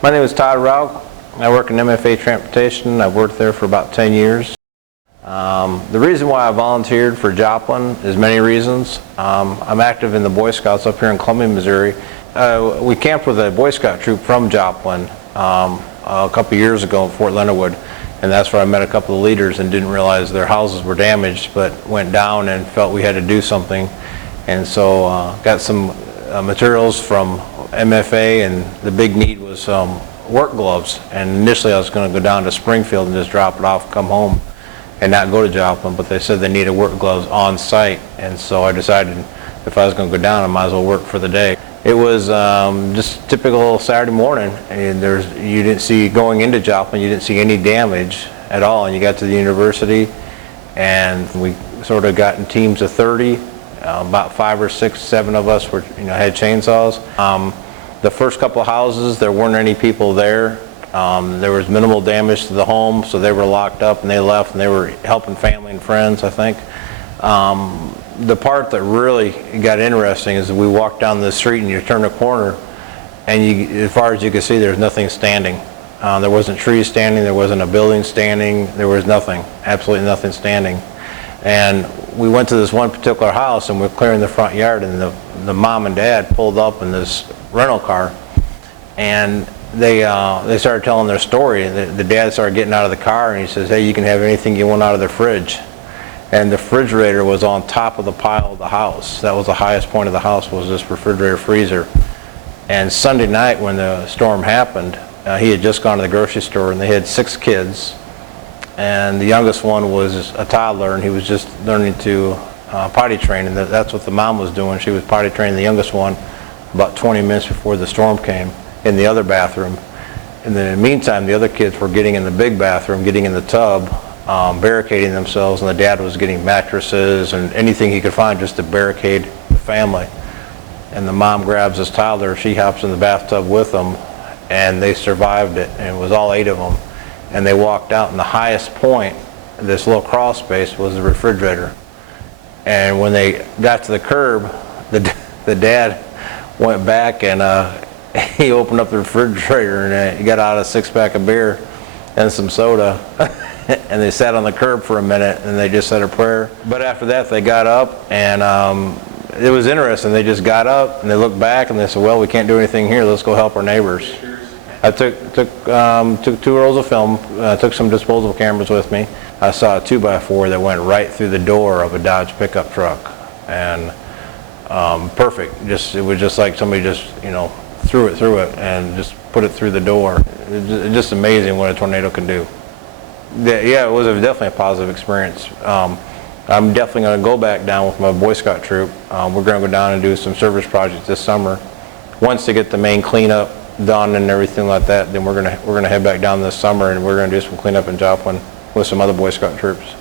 My name is Todd Rauch. I work in MFA Transportation. I've worked there for about 10 years. The reason why I volunteered for Joplin is many reasons. I'm active in the Boy Scouts up here in Columbia, Missouri. We camped with a Boy Scout troop from Joplin a couple years ago in Fort Leonard Wood, and that's where I met a couple of leaders and didn't realize their houses were damaged, but went down and felt we had to do something. And so got some materials from MFA, and the big need was work gloves. And initially I was going to go down to Springfield and just drop it off, come home, and not go to Joplin, but they said they needed work gloves on site, and so I decided if I was going to go down, I might as well work for the day. It was just typical Saturday morning, and you didn't see, going into Joplin, you didn't see any damage at all, and you got to the university, and we sort of got in teams of 30. About 5 or 6, 7 of us were, had chainsaws. The first couple of houses, there weren't any people there. There was minimal damage to the home, so they were locked up and they left, and they were helping family and friends, I think. The part that really got interesting is that we walked down the street and you turn a corner, and as far as you could see, there's nothing standing. There wasn't trees standing, there wasn't a building standing, there was nothing, absolutely nothing standing. And we went to this one particular house, and we're clearing the front yard, and the mom and dad pulled up in this rental car, and they started telling their story. The dad started getting out of the car, and he says, "Hey, you can have anything you want out of the fridge." And the refrigerator was on top of the pile of the house. That was the highest point of the house, was this refrigerator freezer. And Sunday night when the storm happened, he had just gone to the grocery store, and they had 6 kids. And the youngest one was a toddler, and he was just learning to potty train, and that's what the mom was doing. She was potty training the youngest one about 20 minutes before the storm came in the other bathroom. And then in the meantime, the other kids were getting in the big bathroom, getting in the tub, barricading themselves, and the dad was getting mattresses and anything he could find just to barricade the family. And the mom grabs this toddler, she hops in the bathtub with them, and they survived it, and it was all 8 of them. And they walked out, and the highest point, this little crawl space, was the refrigerator. And when they got to the curb, the dad went back and he opened up the refrigerator, and he got out a 6-pack of beer and some soda. And they sat on the curb for a minute, and they just said a prayer. But after that, they got up, and it was interesting. They just got up, and they looked back, and they said, "Well, we can't do anything here. Let's go help our neighbors." I took 2 rolls of film, took some disposable cameras with me. I saw a 2x4 that went right through the door of a Dodge pickup truck, and perfect. It was just like somebody just threw it and just put it through the door. It's just amazing what a tornado can do. Yeah, it was definitely a positive experience. I'm definitely going to go back down with my Boy Scout troop. We're going to go down and do some service projects this summer. Once they get the main cleanup done and everything like that, then we're gonna head back down this summer, and we're gonna do some cleanup in Joplin with some other Boy Scout troops.